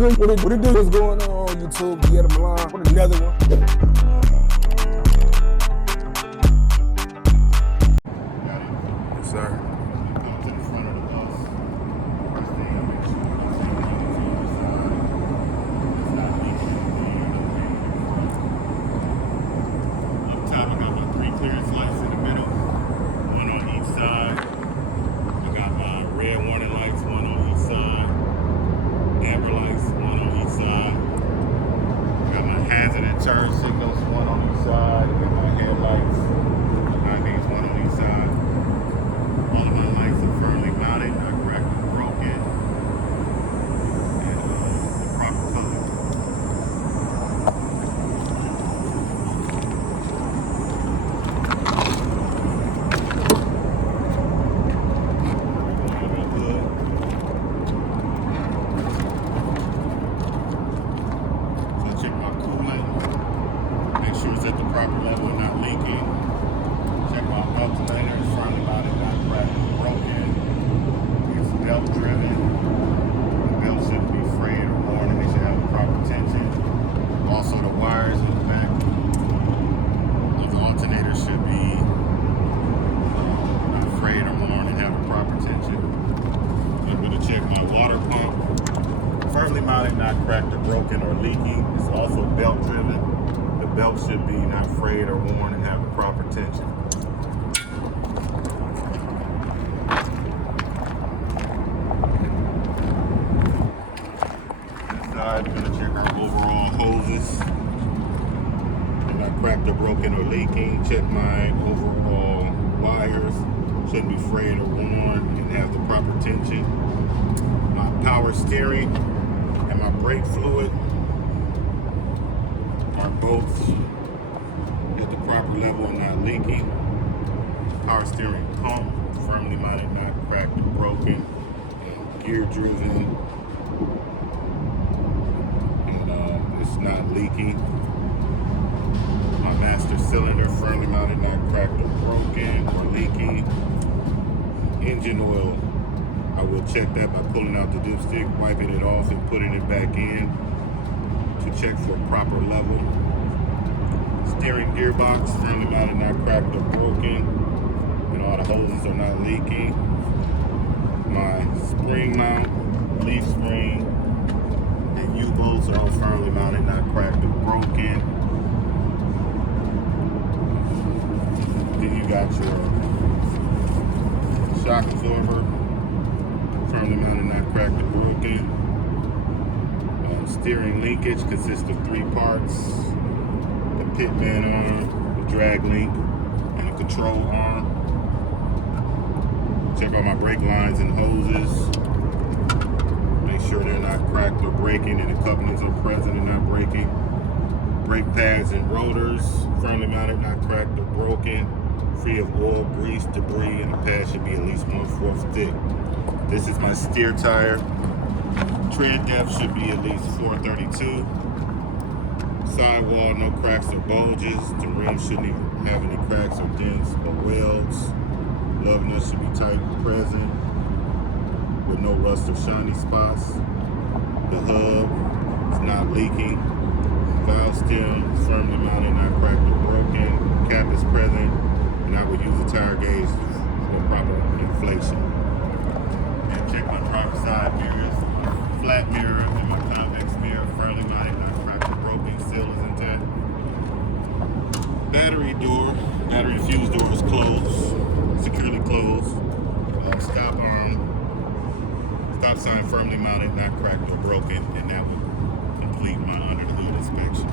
good? What it do? What's going on YouTube? Get him alive. What another one? Yes, sir. Clearance lights in the middle, one on each side. I got my red warning lights, one on each side. Amber lights, one on each side. I got my hazard and turn signals, one on each side. I got my headlights, high beams, one on each side. All of my lights are firmly mounted, not cracked or broken, and the proper color. At the proper level and not leaking. Check my alternators, firmly mounted, not cracked or broken. It's belt driven. The belt shouldn't be frayed or worn, and they should have the proper tension. Also, the wires in the back of the alternator should be not frayed or worn and have the proper tension. I'm going to check my water pump. Firmly mounted, not cracked or broken or leaking. It's also belt driven. The belt should be not frayed or worn and have the proper tension. Inside, we're going to check our overall hoses. They're not cracked or broken or leaking. Check my overall wires. Shouldn't be frayed or worn and have the proper tension. My power steering and my brake fluid are both at the proper level and not leaking. Power steering pump, firmly mounted, not cracked or broken, and gear driven, and it's not leaking. My master cylinder, firmly mounted, not cracked or broken or leaking. Engine oil, I will check that by pulling out the dipstick, wiping it off, and putting it back in to check for proper level. Steering gearbox, firmly mounted, not cracked or broken, and all the hoses are not leaking. My spring mount, leaf spring, and U-bolts are all firmly mounted, not cracked or broken. Then you got your shock absorber, firmly mounted, not cracked or broken. Steering linkage consists of 3 parts: the pitman arm, the drag link, and the control arm. Check out my brake lines and hoses. Make sure they're not cracked or breaking and the couplings are present and not breaking. Brake pads and rotors, firmly mounted, not cracked or broken, free of oil, grease, debris, and the pad should be at least 1/4 thick. This is my steer tire. Tread depth should be at least 432. Sidewall, no cracks or bulges. The rim shouldn't even have any cracks or dents or welds. Lug nuts should be tight and present with no rust or shiny spots. The hub is not leaking. Valve stem firmly mounted, not cracked or broken. Cap is present, and I would use a tire gauge for proper inflation. And check my driver's side mirrors. Flat mirror and my convex mirror, firmly mounted, not cracked or broken, seal is intact. Battery fuse door is closed, securely closed. Stop arm, stop sign firmly mounted, not cracked or broken, and that will complete my under the hood inspection.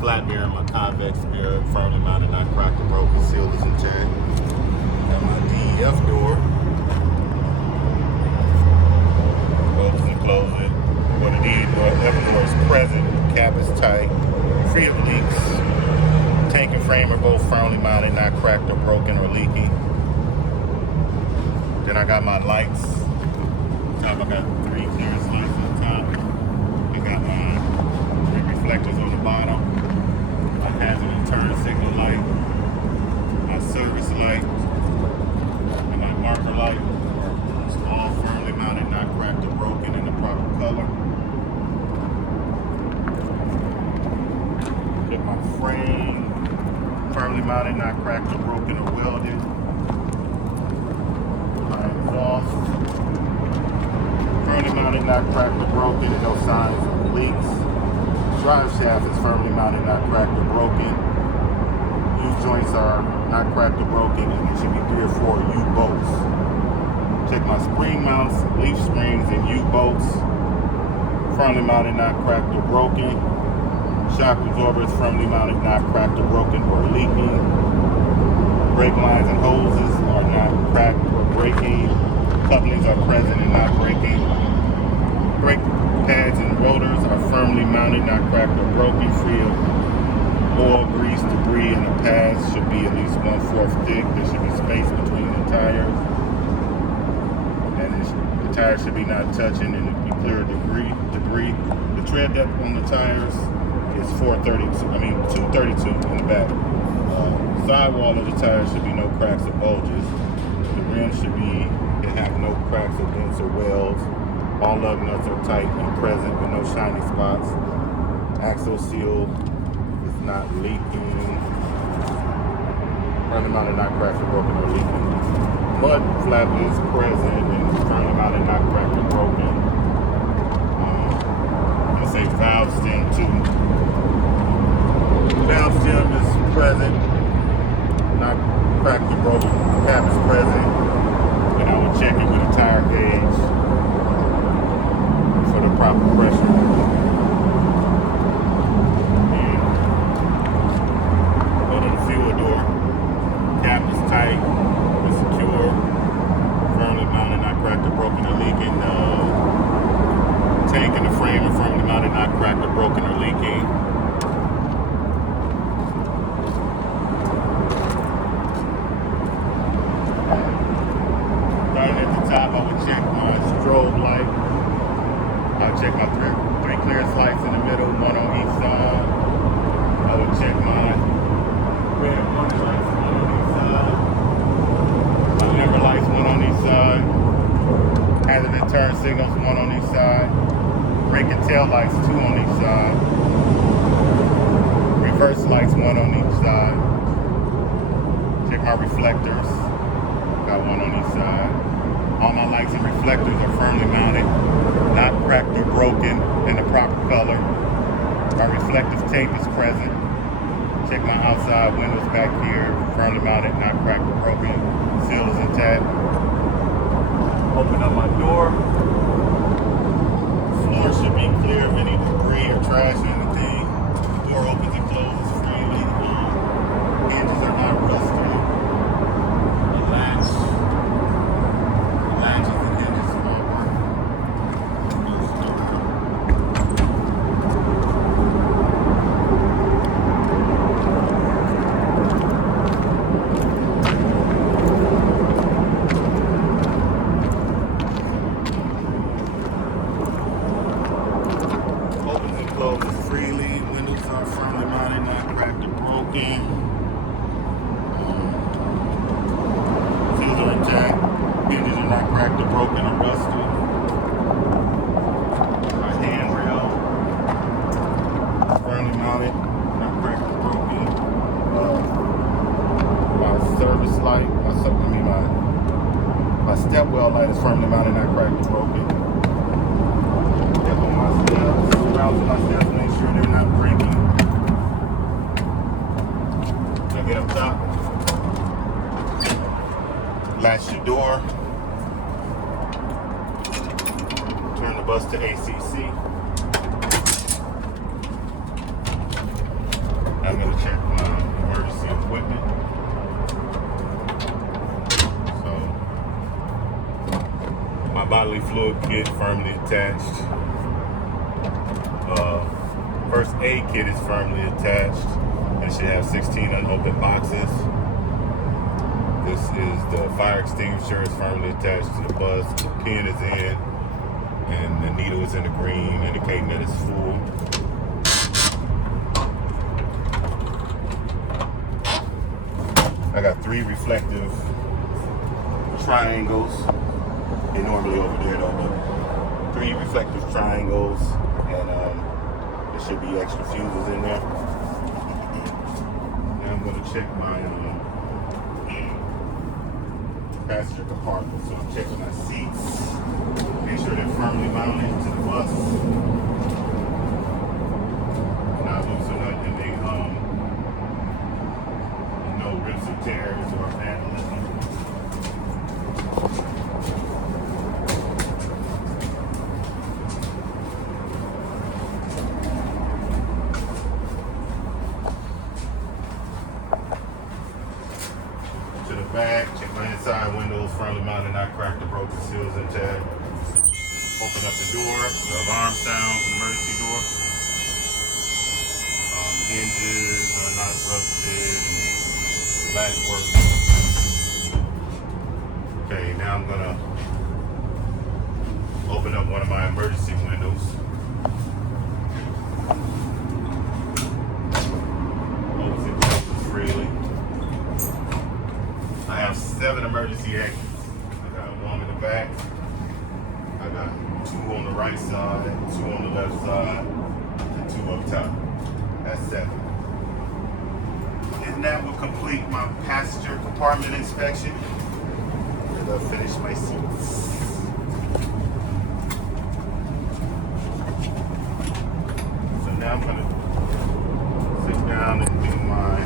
Flat mirror, my convex mirror, firmly mounted, not cracked or broken, sealed is intact. Got my DEF door. Close and close it. What it is, F door is present, cap is tight, free of leaks. frame are both firmly mounted, not cracked or broken or leaky. Then I got my lights. Top, I got 3 clearance lights on top. I got my 3 reflectors on the bottom. My hazard and turn signal light. My service light. And my marker light. It's all firmly mounted, not cracked or broken, in the proper color. Get my frame. Firmly mounted, not cracked or broken or welded. My exhaust. Firmly mounted, not cracked or broken, no signs of leaks. Drive shaft is firmly mounted, not cracked or broken. U-joints are not cracked or broken, and there should be 3 or 4 U-bolts. Check my spring mounts, leaf springs, and U-bolts. Firmly mounted, not cracked or broken. Shock absorber is firmly mounted, not cracked or broken or leaking. Brake lines and hoses are not cracked or breaking. Couplings are present and not breaking. Brake pads and rotors are firmly mounted, not cracked or broken, free of oil, grease, debris, and the pads should be at least 1/4 thick. There should be space between the tires. And the tires should be not touching, and it be clear of debris. The tread depth on the tires is 232 in the back. Sidewall of the tires should be no cracks or bulges. The rims should have no cracks or dents or wells. All lug nuts are tight and present with no shiny spots. Axle seal is not leaking. Firmly mounted, not cracked or broken or leaking. Mud flap is present and firmly mounted, not cracked or broken. Let's say valve stem too. Valve stem is present, not cracked or broken. Cap is present, and I will check it with a tire gauge for the proper pressure. And go to the fuel door. Cap is tight, it's secure, firmly mounted, not cracked or broken or leaking. Tank and the frame are firmly mounted, not cracked or broken or leaking. Starting at the top, I would check my strobe light. I'll check my 3 clearance lights in the middle, 1 on each side. I would check my red warning lights, 1 on each side. My limber lights, 1 on each side. Hazard and turn signals, 1 on each side. Brake and tail lights, 2 on each side. Reverse lights, 1 on each side. Check my reflectors. Got 1 on each side. All my lights and reflectors are firmly mounted, not cracked or broken, in the proper color. My reflective tape is present. Check my outside windows back here, firmly mounted, not cracked or broken. Seal is intact. Open up my door. Floor should be clear of any debris or trash or anything. Door opens and closes freely. Hinges are not rusty. The latches and hinges all work. Closes freely. Windows are firmly mounted, not cracked or broken. Seals are intact. Hinges are not cracked or broken or rusty. My handrail, firmly mounted, not cracked or broken. My service light, my step well light is firmly mounted, not cracked or broken. Step on my steps. Browse my steps, make sure they're not breaking. Check it up top. Latch your door. Turn the bus to ACC. I'm going to check my emergency equipment. So, my bodily fluid kit firmly attached. First aid kit is firmly attached, and It should have 16 unopened boxes. This is the fire extinguisher. It's firmly attached to the bus. The pin is in, and the needle is in the green, indicating that it's full. I got 3 reflective triangles. They're normally over there though, but 3 reflective triangles, and there should be extra fuses in there. Now I'm going to check my passenger compartment. So I'm checking my seats, make sure they're firmly mounted to the bus, not loose or nothing. They no rips or tears or vandalism. To the back, check my inside windows, firmly mounted, not cracked or broken, seals intact. Open up the door, the alarm sounds, an emergency door. Hinges are not rusted, latch works. Okay, now I'm gonna open up one of my emergency windows. Opens and closes freely. I have 7 emergency exits. I got 1 in the back. I got 2 on the right side, 2 on the left side, and 2 up top. That's 7. And that will complete my passenger compartment inspection. And I'll finish my seats. So now I'm gonna sit down and do my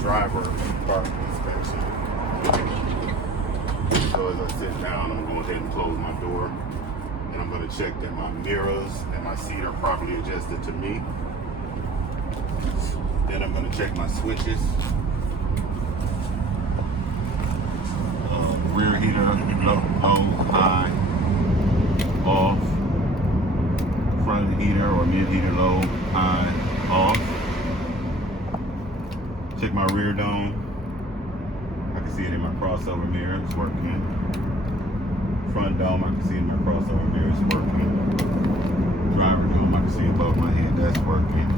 driver compartment inspection. So as I sit down, I'm gonna go ahead and close my door. And I'm gonna check that my mirrors and my seat are properly adjusted to me. Then I'm gonna check my switches. Rear heater, low, high, off. Front heater or mid heater, low, high, off. Check my rear dome. I can see it in my crossover mirror, it's working. Front dome, I can see it in my crossover mirror, it's working. Driver dome, I can see above my head, that's working.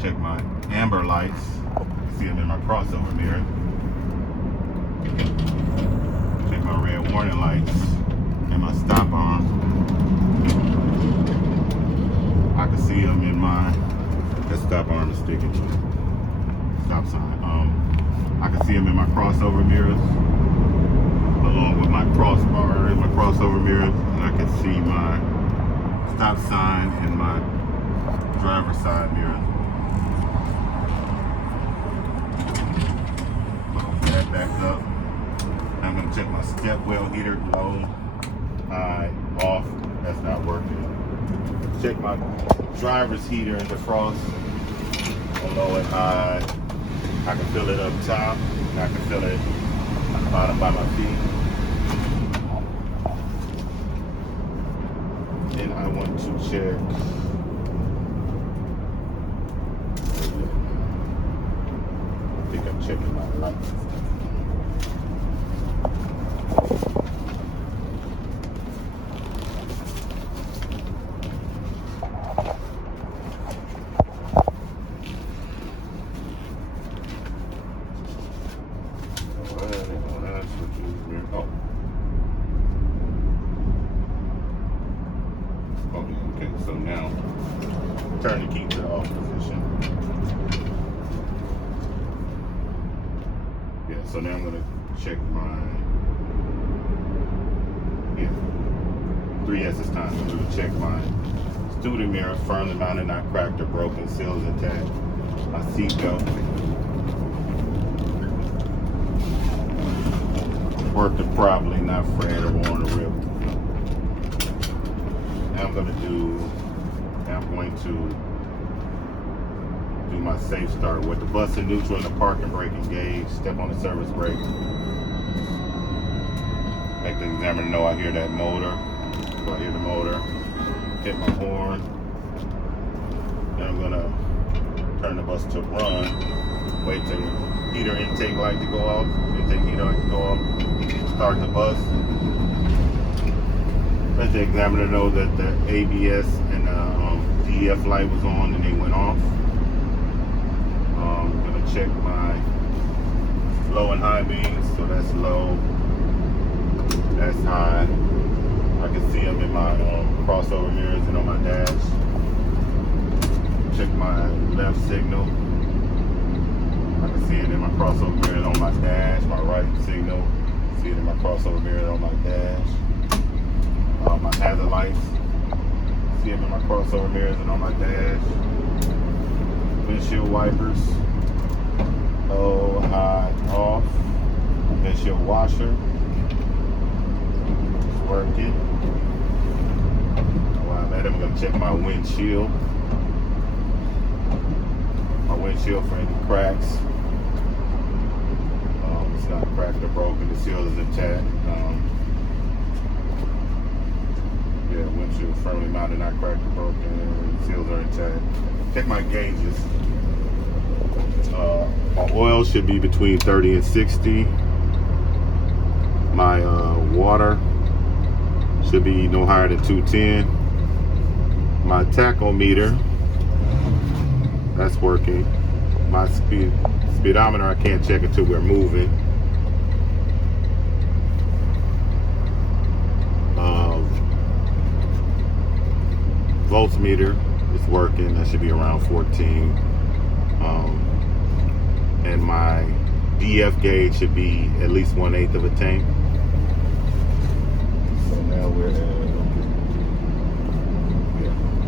Check my amber lights, I can see them in my crossover mirror. Check my red warning lights and my stop arm. I can see them in my, that stop arm is sticking to it. Stop sign. I can see them in my crossover mirrors, along with my crossbar in my crossover mirrors, and I can see my stop sign in my driver's side mirror. Close that back up. I'm going to check my step well heater, low, high, off. That's not working. Check my driver's heater and defrost, low and high. I can feel it up top, and I can feel it at the bottom by my feet. And I want to check I think I'm checking my lights. Okay, so now turn the key to the off position. Yeah, so now I'm gonna check my 3S this time. I'm gonna check my student mirrors, firmly mounted, not cracked or broken, seals intact. My seat belt working properly, not frayed or worn or ripped. Now I'm going to do my safe start with the bus in neutral and the parking brake engaged. Step on the service brake. Make the examiner know I hear that motor. So I hear the motor. Hit my horn. I'm gonna turn the bus to run. Wait till heater intake light to go off. Intake heater light to go off. Start the bus. Let the examiner know that the ABS and DEF light was on and they went off. I'm gonna check my low and high beams. So that's low, that's high. I can see them in my crossover mirrors and on my dash. Check my left signal. I can see it in my crossover mirrors on my dash. My right signal, see it in my crossover mirrors on my dash. My hazard lights, see them in my crossover mirrors and on my dash. Windshield wipers, low, high, off. Windshield washer, it's working. While I'm at it, I'm going to check my windshield. My windshield for any cracks. It's not cracked or broken, the seal is intact. Yeah, windshield firmly mounted, not cracked or broken. Seals are intact. Check my gauges. My oil should be between 30 and 60. My water should be no higher than 210. My tachometer, that's working. My speedometer, I can't check until we're moving. Voltmeter is working. That should be around 14. And my DF gauge should be at least 1/8 of a tank. So now we're at,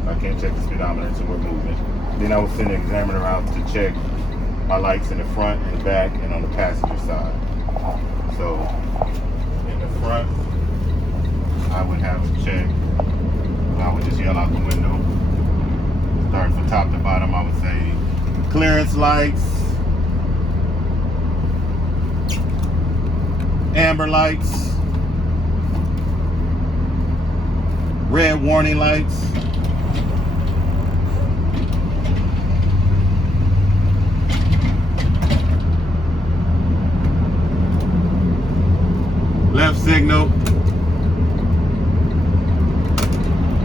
I can't check the speedometer until we're moving. Then I will send the examiner out to check my lights in the front and back and on the passenger side. So in the front, I would have to check. I would just yell out the window. Starting from top to bottom, I would say clearance lights, amber lights, red warning lights, left signal,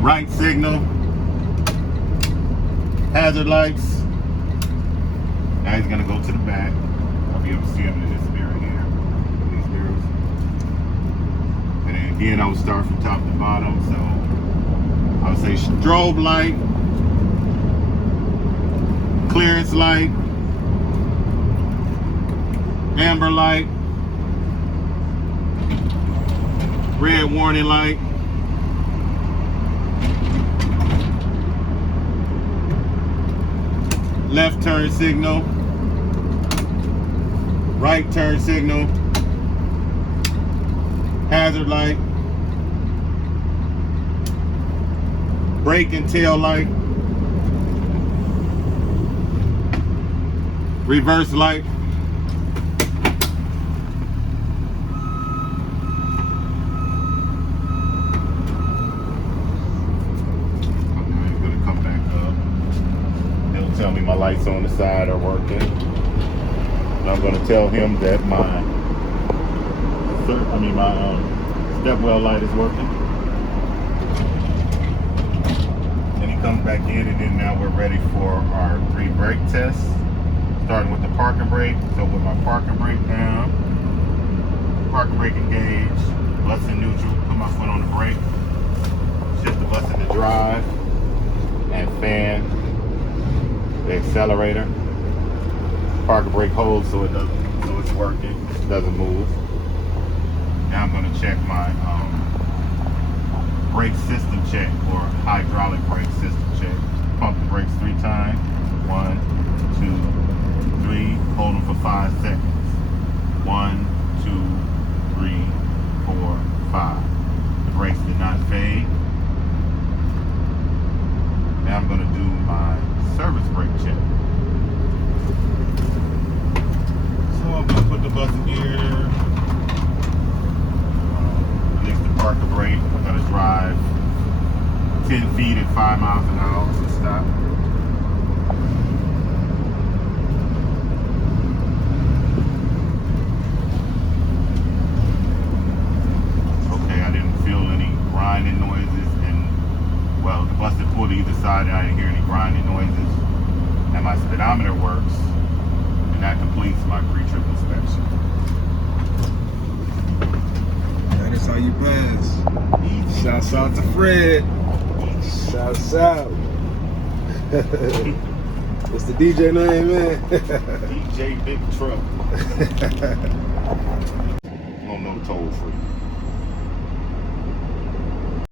right signal, hazard lights. Now he's gonna go to the back. I'll be able to see him in this mirror here, in these mirrors. And then again, I will start from top to bottom. So I would say strobe light, clearance light, amber light, red warning light, left turn signal, right turn signal, hazard light, brake and tail light, reverse light, tell me my lights on the side are working. And I'm going to tell him that my step well light is working. And he comes back in, and then now we're ready for our 3 brake tests. Starting with the parking brake. So with my parking brake down, parking brake engaged, bus in neutral, put my foot on the brake, shift the bus into drive, and fan the accelerator. Parking brake holds so it's working, it doesn't move. Now I'm going to check my brake system check, or hydraulic brake system check. Pump the brakes 3 times. 1, 2, 3. Hold them for 5 seconds. 1, 2, 3, 4, 5. The brakes did not fade. Now I'm going to do my service brake check. So I'm going to put the bus in gear, release the parking brake. I'm going to drive 10 feet at 5 miles an hour, so stop. either side and I didn't hear any grinding noises. And my speedometer works. And that completes my pre-trip inspection. That is how you pass. Easy. Shouts out to Fred. Shouts out. What's the DJ name, man? DJ Big Truck. No toll free.